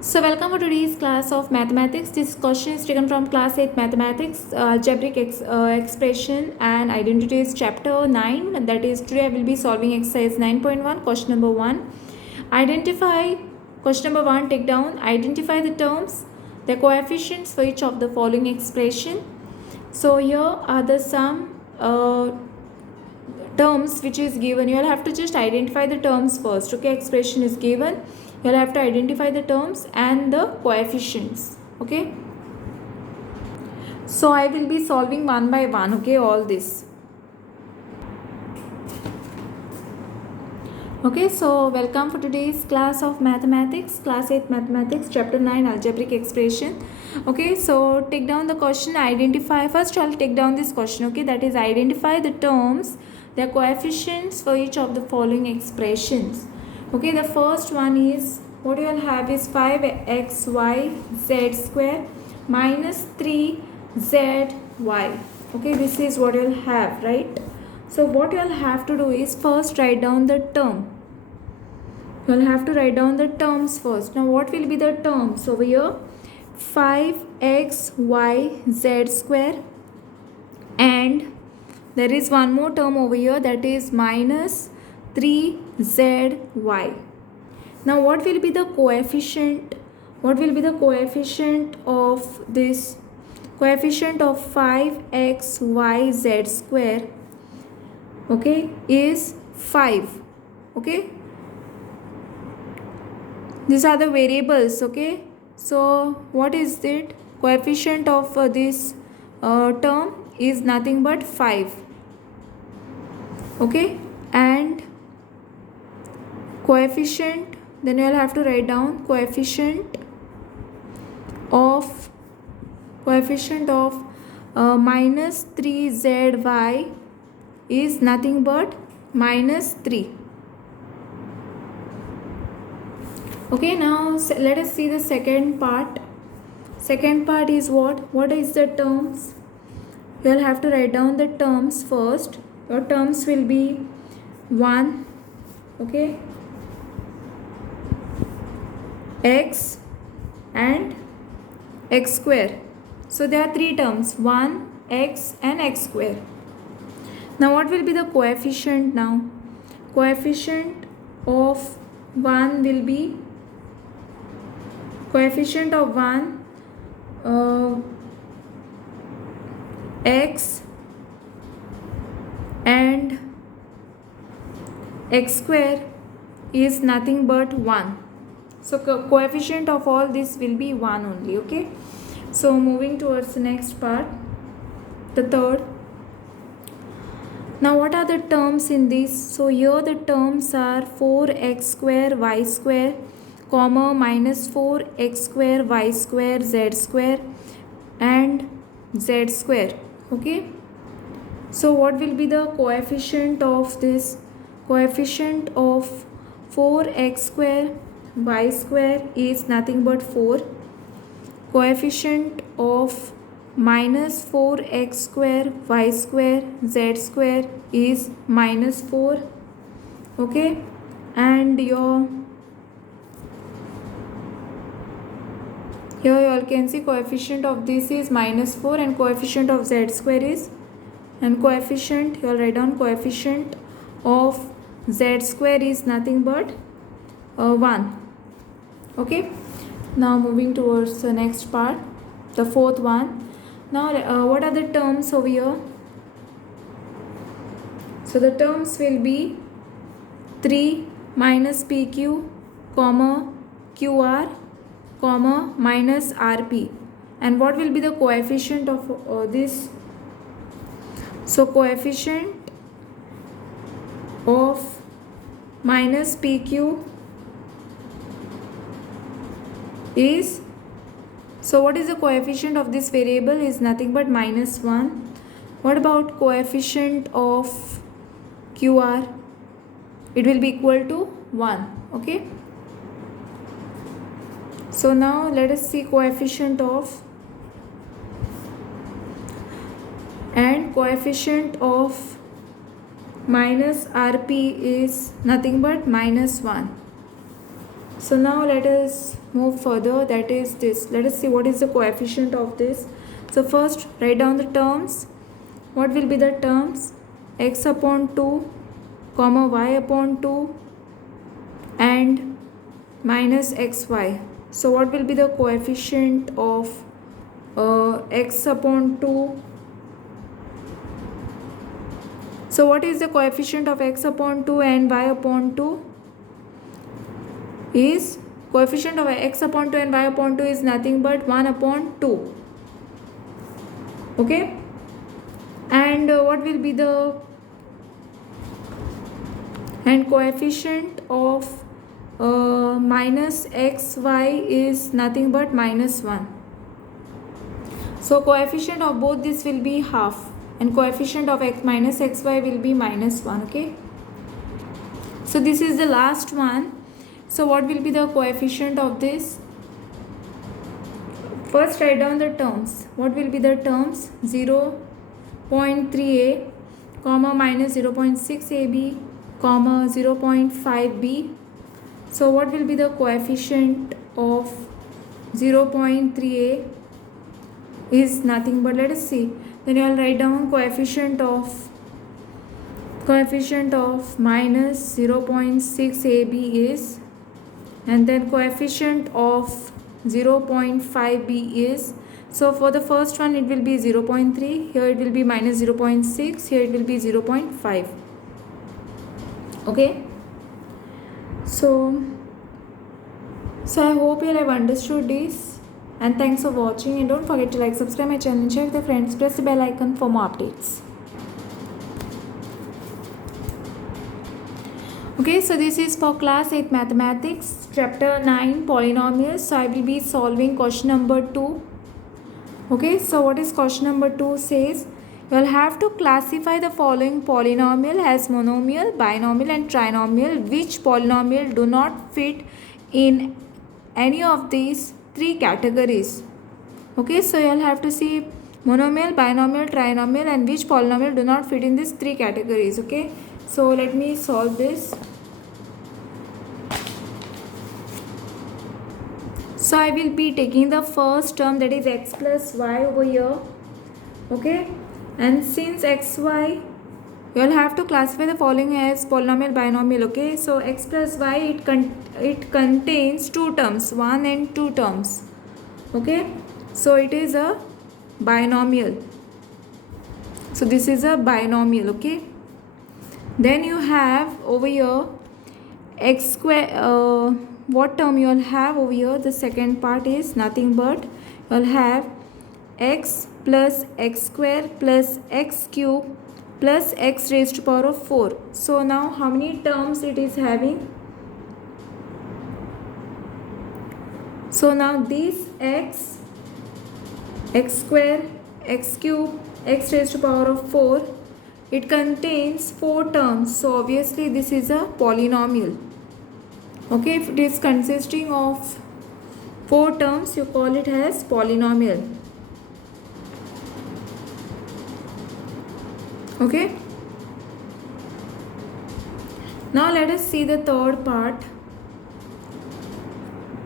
So welcome for today's class of mathematics. This question is taken from class 8 mathematics, algebraic expression and identities chapter 9. That is, today I will be solving exercise 9.1, question number 1. Identify, question number 1, take down, identify the terms, the coefficients for each of the following expression. So here are the some terms which is given. You will have to just identify the terms first. Okay, expression is given. You will have to identify the terms and the coefficients. Okay, so I will be solving one by one. Okay, all this. Okay, so welcome for today's class of mathematics, class 8 mathematics, chapter 9 algebraic expression. Okay, so take down the question, identify. First I'll take down this question. Okay, that is, identify the terms, their coefficients for each of the following expressions. Okay, the first one is, what you will have is 5xyz square minus 3zy. Okay, this is what you will have, right? So what you will have to do is first write down the term. You will have to write down the terms first. Now what will be the terms over here? 5xyz square, and there is one more term over here, that is minus 3zy. Now what will be the coefficient? What will be the coefficient of this? Coefficient of 5xyz square, okay, is 5. Okay, these are the variables. Okay, so what is it? Coefficient of this term is nothing but 5. Okay, and coefficient, then you will have to write down coefficient of minus 3zy is nothing but minus 3. Okay, now let us see the second part. Second part is what is the terms? You will have to write down the terms first. Your terms will be 1, okay, x and x square. So there are 3 terms, 1, x and x square. Now what will be the coefficient now? Coefficient of 1 will be, coefficient of 1 x and x square is nothing but 1. So coefficient of all this will be 1 only. Okay, so moving towards the next part, the third. Now what are the terms in this? So here the terms are 4x square y square comma minus 4x square y square z square and z square. Okay, so what will be the coefficient of this? Coefficient of 4x square y square is nothing but 4. Coefficient of minus 4x square y square z square is minus 4. Okay, and here you all can see coefficient of this is minus 4 and coefficient of z square is, and coefficient, you all write down coefficient of z square is nothing but 1. Okay, now moving towards the next part, the fourth one. Now what are the terms over here? So the terms will be 3 minus pq comma qr comma minus rp. And what will be the coefficient of this? So coefficient of minus pq is, so what is the coefficient of this variable is nothing but minus 1. What about coefficient of qr? It will be equal to 1. Okay, so now let us see coefficient of, and coefficient of minus rp is nothing but minus 1. So now let us move further, that is this. Let us see what is the coefficient of this. So first write down the terms. What will be the terms? X upon 2 comma y upon 2 and minus xy. So what will be the coefficient of x upon 2? So what is the coefficient of x upon 2 and y upon 2? Is coefficient of x upon 2 and y upon 2 is nothing but 1 upon 2. Okay, and what will be the coefficient of minus xy is nothing but minus 1. So coefficient of both this will be half and coefficient of x minus xy will be minus 1. Okay, so this is the last one. So what will be the coefficient of this? First write down the terms. What will be the terms? 0.3a comma minus 0.6ab comma 0.5b. So what will be the coefficient of 0.3a is nothing but, let us see, then you will write down coefficient of minus 0.6ab is, and then coefficient of 0.5b is, so for the first one it will be 0.3, here it will be minus 0.6, here it will be 0.5. Okay, so I hope you have understood this, and thanks for watching, and don't forget to like, subscribe my channel, and share with your friends, press the bell icon for more updates. Okay, so this is for class 8 mathematics, chapter 9 polynomials. So I will be solving question number 2. Okay, so what is question number 2 says? You will have to classify the following polynomial as monomial, binomial and trinomial. Which polynomial do not fit in any of these 3 categories? Okay, so you will have to see monomial, binomial, trinomial, and which polynomial do not fit in these 3 categories. Okay, so let me solve this. So I will be taking the first term, that is x plus y over here. Okay, and since xy, you will have to classify the following as polynomial, binomial. Okay, so x plus y, it contains 2 terms, 1 and 2 terms. Okay, so it is a binomial. So this is a binomial. Okay, then you have over here x square. What term you will have over here? The second part is nothing but you will have x plus x square plus x cube plus x raised to power of 4. So now how many terms it is having? So now this x square, x cube, x raised to power of 4, it contains 4 terms. So obviously this is a polynomial. Okay, if it is consisting of 4 terms, you call it as polynomial. Okay, now let us see the third part.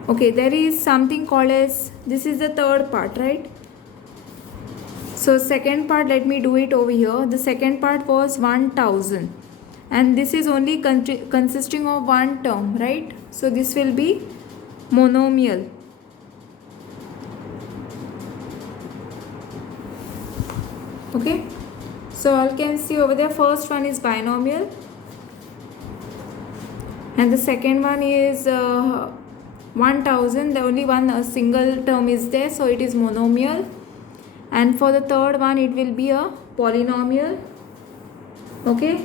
Okay, there is something called as, this is the third part, right? So second part, let me do it over here. The second part was 1000. And this is only consisting of 1 term, right? So this will be monomial. Okay, so you can see over there, first one is binomial and the second one is 1000. The only one single term is there, so it is monomial. And for the third one, it will be a polynomial. Okay,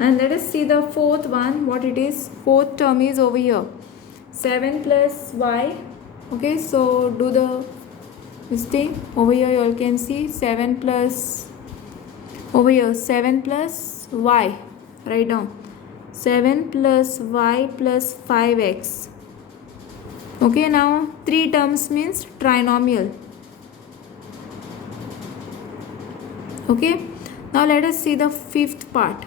and let us see the fourth one, what it is. Fourth term is over here, 7 plus y. Okay, so do this thing over here. You all can see 7 plus, over here 7 plus y. Write down 7 plus y plus 5x. Okay, now 3 terms means trinomial. Okay, now let us see the fifth part.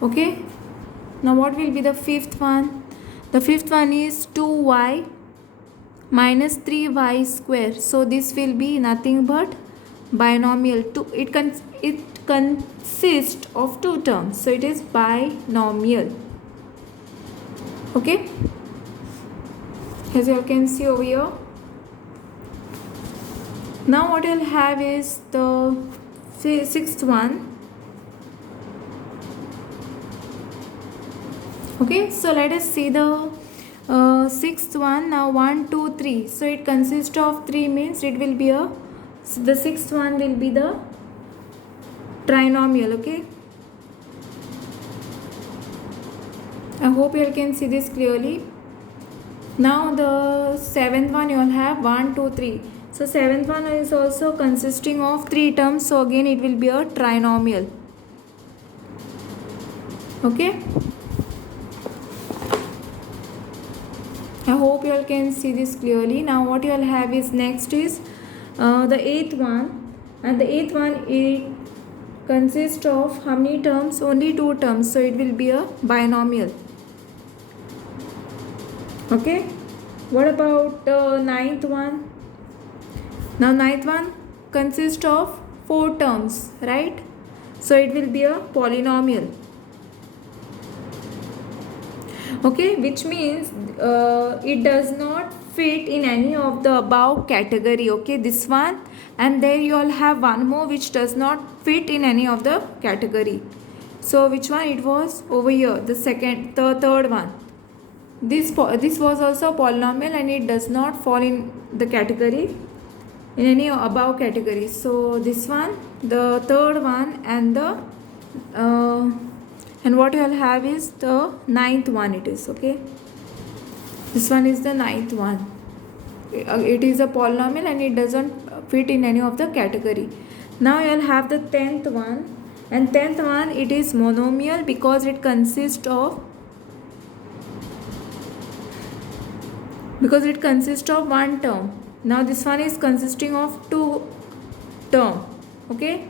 Okay, now what will be the fifth one? The fifth one is 2y minus 3y square. So this will be nothing but binomial. It consists of two terms. So it is binomial. Okay. As you can see over here. Now what you'll have is the sixth one. Okay, so let us see the sixth one. Now 1, 2, 3. So it consists of 3 means it will be a, so the sixth one will be the trinomial. Okay, I hope you all can see this clearly. Now the seventh one you all have 1, 2, 3. So seventh one is also consisting of 3 terms. So again it will be a trinomial. Okay. I hope you all can see this clearly. Now what you all have is next is the eighth one, and the eighth one, it consists of how many terms? Only 2 terms. So it will be a binomial. Okay. What about the ninth one? Now ninth one consists of 4 terms, right? So it will be a polynomial. Okay, which means it does not fit in any of the above category. Okay, this one, and there you all have one more which does not fit in any of the category. So which one it was? Over here, the third one. This was also a polynomial and it does not fall in the category, in any above category. So this one, the third one, and the and what you all have is the ninth one. It is okay. This one is the ninth one. It is a polynomial and it doesn't fit in any of the category. Now you all have the 10th one, and 10th one, it is monomial because it consists of one term. Now this one is consisting of 2 terms. Okay,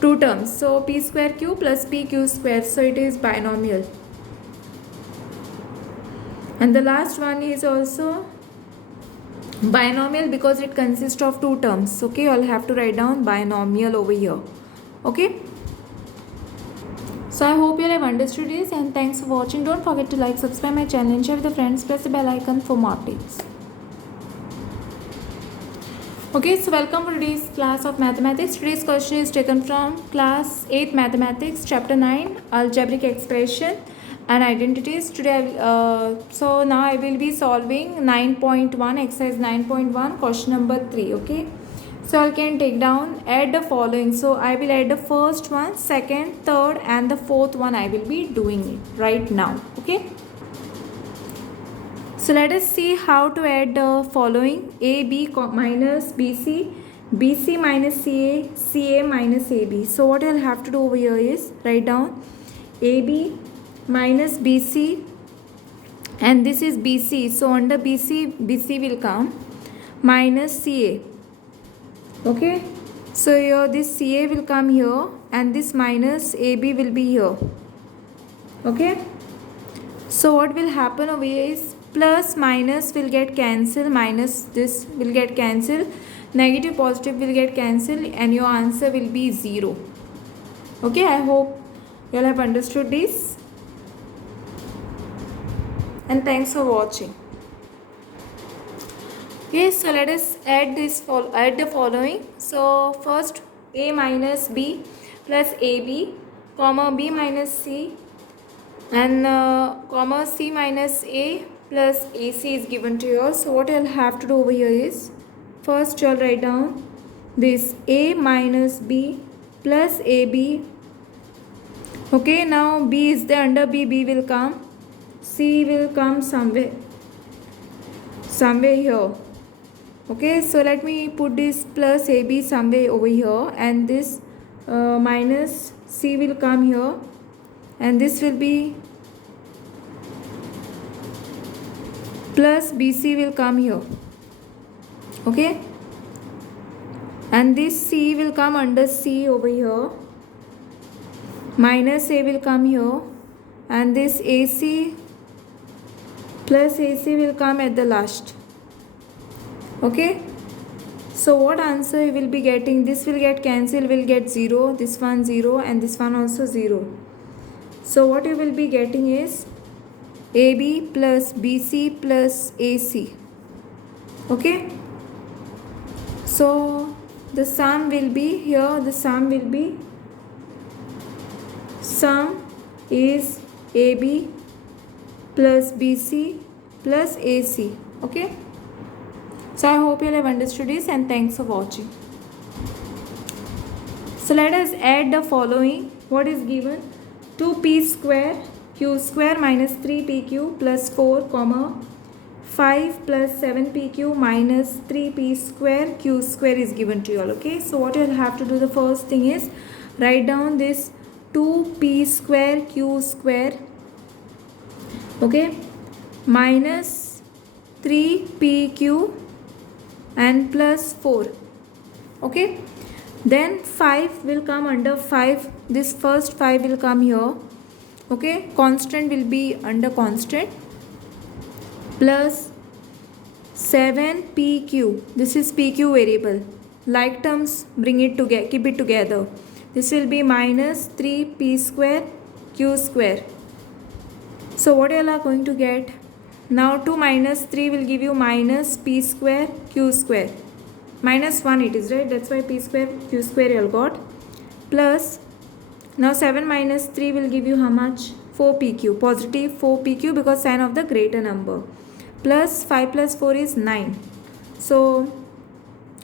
2 terms. So p square q plus pq square. So it is binomial. And the last one is also binomial because it consists of 2 terms. Okay, I'll have to write down binomial over here. Okay. So I hope you all have understood this, and thanks for watching. Don't forget to like, subscribe my channel and share with your friends. Press the bell icon for more updates. Okay, so welcome for today's class of mathematics. Today's question is taken from class 8 mathematics, chapter 9, algebraic expression and identities. Today, so now I will be solving 9.1, exercise 9.1, question number 3. Okay, so I can take down, add the following. So I will add the first one, second, third, and the fourth one. I will be doing it right now. Okay. So let us see how to add the following: AB minus BC, BC minus CA, CA minus AB. So what I'll have to do over here is write down AB minus BC, and this is BC. So under BC, BC will come minus CA. Okay. So here this CA will come here, and this minus AB will be here. Okay. So what will happen over here is plus minus will get cancelled, minus this will get cancelled, negative positive will get cancelled, and your answer will be 0. Okay, I hope you all have understood this, and thanks for watching. Okay, so let us add the following. So first, A minus B plus AB, comma B minus C, and comma C minus A plus AC is given to you. So what I'll have to do over here is, first you'll write down this A minus B plus AB. Okay, now B is there, under B, B will come, C will come somewhere here. Okay, so let me put this plus AB somewhere over here, and this minus C will come here, and this will be plus BC will come here. Okay, and this C will come under C over here, minus A will come here, and this AC plus AC will come at the last. Okay, so what answer you will be getting? This will get cancelled, will get 0, this one 0, and this one also 0. So what you will be getting is AB plus BC plus AC. Okay, so the sum will be here, the sum will be, sum is AB plus BC plus AC. Okay, so I hope you have understood this, and thanks for watching. So let us add the following. What is given? 2p square q square minus 3pq plus 4 comma 5 plus 7pq minus 3p square q square is given to you all. Okay, so what you'll have to do, the first thing is write down this 2p square q square, okay, minus 3pq and plus 4. Okay, then 5 will come under 5, this first 5 will come here. Okay, constant will be under constant, plus 7pq, this is pq variable, like terms bring it together, keep it together. This will be minus 3p square q square. So what you all are going to get? Now 2 minus 3 will give you minus p square q square. Minus 1 it is, right? That's why p square q square you all got. Plus, now 7 minus 3 will give you how much? 4pq, positive 4pq because sign of the greater number. Plus 5 plus 4 is 9. So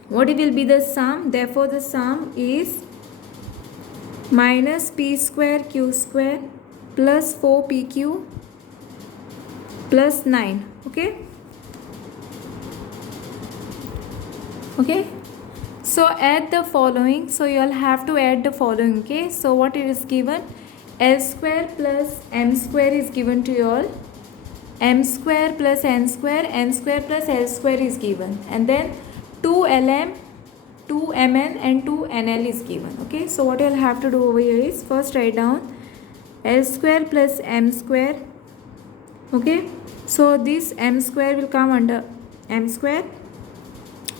what will be the sum? Therefore the sum is minus p square q square plus 4pq plus 9. Okay, okay, so add the following. So you all have to add the following. Okay, so what it is given? L square plus m square is given to you all. M square plus n square plus L square is given, and then 2lm, 2mn and 2nl is given. Okay, so what you'll have to do over here is first write down L square plus m square. Okay, so this m square will come under m square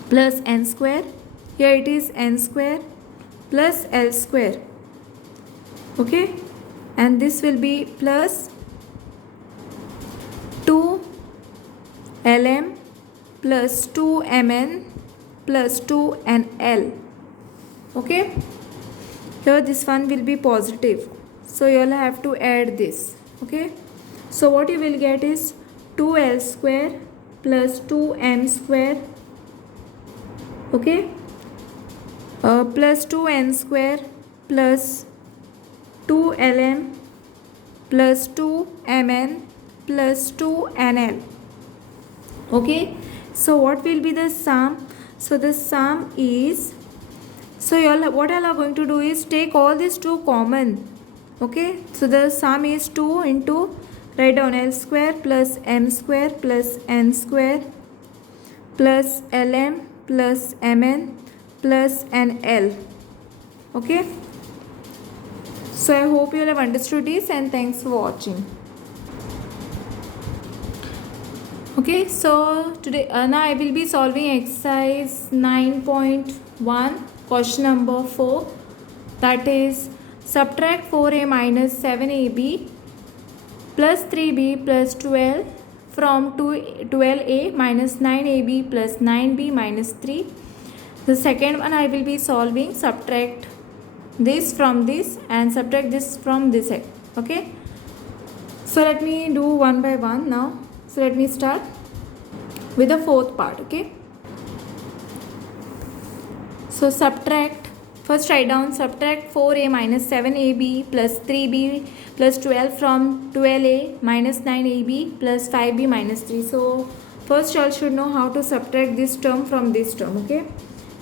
plus n square. Here it is n square plus L square. Okay, and this will be plus 2lm plus 2mn plus 2nl. Okay, here this one will be positive, so you all have to add this. Okay, so what you will get is 2l square plus 2m square, okay, plus 2n square plus 2lm plus 2mn plus 2nl. Okay, so what will be the sum? So the sum is, so you all, what all are going to do is take all these 2 common. Okay, so the sum is 2 into, write down L square plus m square plus n square plus lm plus mn plus nl. Okay, so I hope you all have understood this, and thanks for watching. Okay, so today now I will be solving exercise 9.1 question number 4, that is subtract 4a minus 7ab plus 3b plus 12 from 12a minus 9ab plus 9b minus 3. The second one I will be solving subtract this from this and subtract this from this side. Okay, so let me do one by one now. So let me start with the fourth part. Okay, so subtract, first write down subtract 4a minus 7ab plus 3b plus 12 from 12a minus 9ab plus 5b minus 3. So first you all should know how to subtract this term from this term. Okay,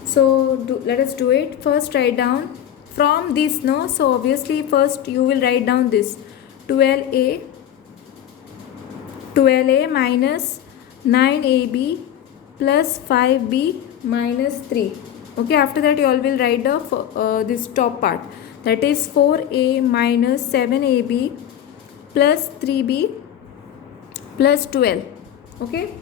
so let us do it. First write down from this, no, so obviously first you will write down this 12a minus 9ab plus 5b minus 3. Okay, after that you all will write the this top part, that is 4a minus 7ab plus 3b plus 12. Okay.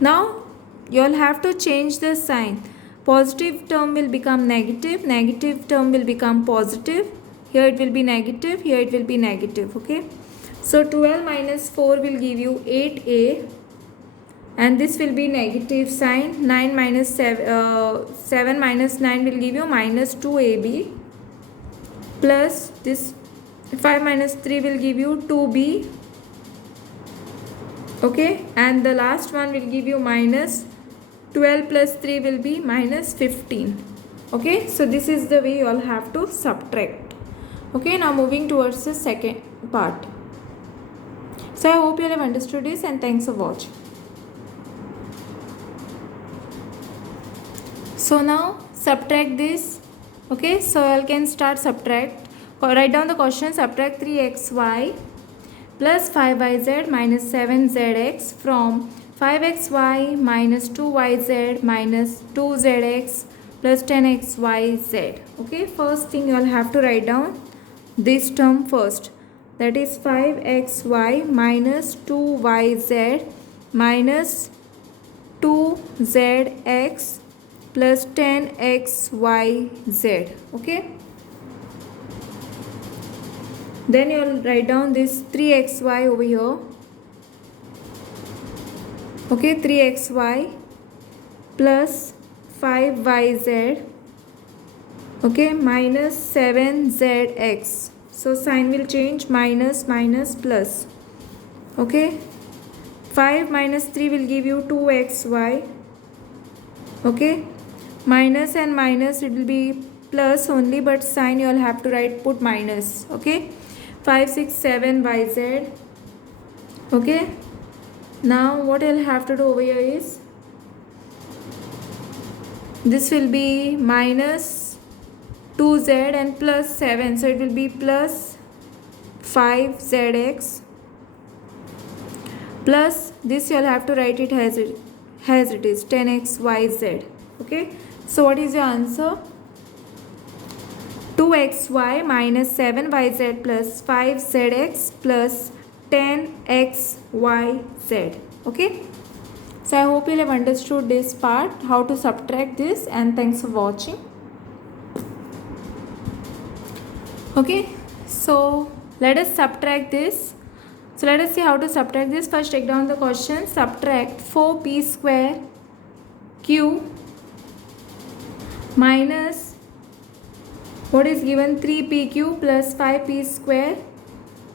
Now you all have to change the sign. Positive term will become negative, negative term will become positive. Here it will be negative, here it will be negative. Okay. So 12 minus 4 will give you 8a, and this will be negative sign. 9 minus 7 minus 9 will give you minus 2ab, plus this 5 minus 3 will give you 2b. Okay, and the last one will give you minus 12 plus 3 will be minus 15. Okay, so this is the way you all have to subtract. Okay, now moving towards the second part. So I hope you all have understood this, and thanks for watching. So now subtract this. Okay, so I can start subtract. Write down the question. Subtract 3xy plus 5yz minus 7zx from 5xy minus 2yz minus 2zx plus 10xyz. Okay, first thing you all have to write down this term first. That is 5xy minus 2yz minus 2zx plus 10xyz. Okay. Then you will write down this 3xy over here. Okay, 3xy plus 5yz. Okay, minus 7zx. So sign will change, minus minus plus. Okay, 5 minus 3 will give you 2xy. Okay, minus and minus it will be plus only, but sign you all have to put minus. Okay, 5 6 7 yz. Okay, now what I'll have to do over here is this will be minus 2z and plus 7, so it will be plus 5zx, plus this you'll have to write it as it is 10xyz. Okay, so what is your answer? 2xy minus 7yz plus 5zx plus 10xyz. Okay, so I hope you have understood this part, how to subtract this, and thanks for watching. Okay, so let us subtract this. So let us see how to subtract this. First take down the question. Subtract 4p square q minus what is given 3pq plus 5p square,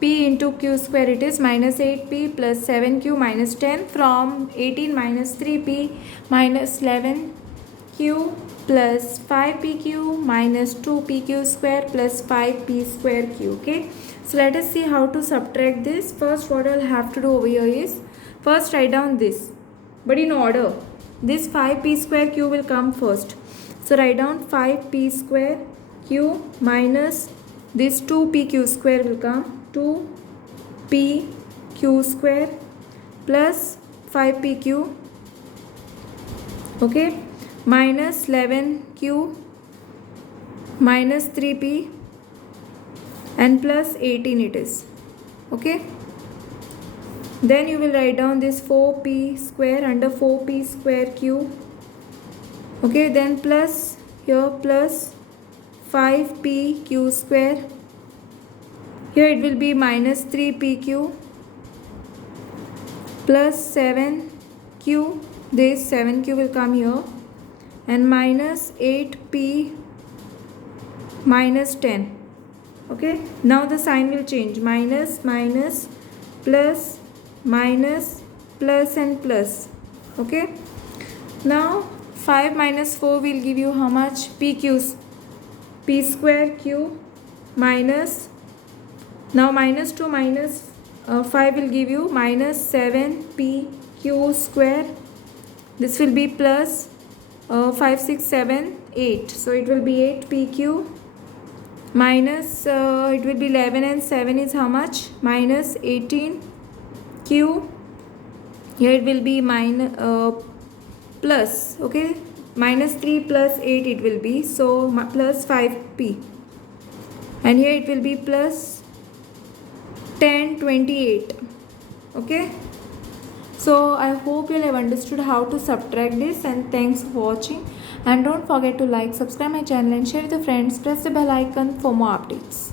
p into q square, it is minus 8p plus 7q minus 10 from 18 minus 3p minus 11q plus 5pq minus 2pq square plus 5p square q. Okay, so let us see how to subtract this. First what I will have to do over here is first write down this, but in order. This 5p square q will come first. So write down 5p square q minus this 2pq square will come, 2pq square plus 5pq. Okay, minus 11q minus 3p and plus 18 it is. Okay, then you will write down this 4p square under 4p square q. Okay, then plus here plus 5pq square. Here it will be minus 3pq plus 7q. This 7q will come here, and minus 8p minus 10. Okay, now the sign will change, minus minus plus minus plus and plus. Okay, now 5 minus 4 will give you how much? pq, p square q minus, now minus 2 minus 5 will give you minus 7pq square. This will be plus 5 6 7 8, so it will be 8pq minus it will be 11 and 7 is how much? Minus 18q. Here it will be minus plus, okay, minus 3 plus 8 it will be, so plus 5p, and here it will be plus 10 28. Okay, So I hope you have understood how to subtract this, and thanks for watching. And don't forget to like, subscribe my channel and share with your friends. Press the bell icon for more updates.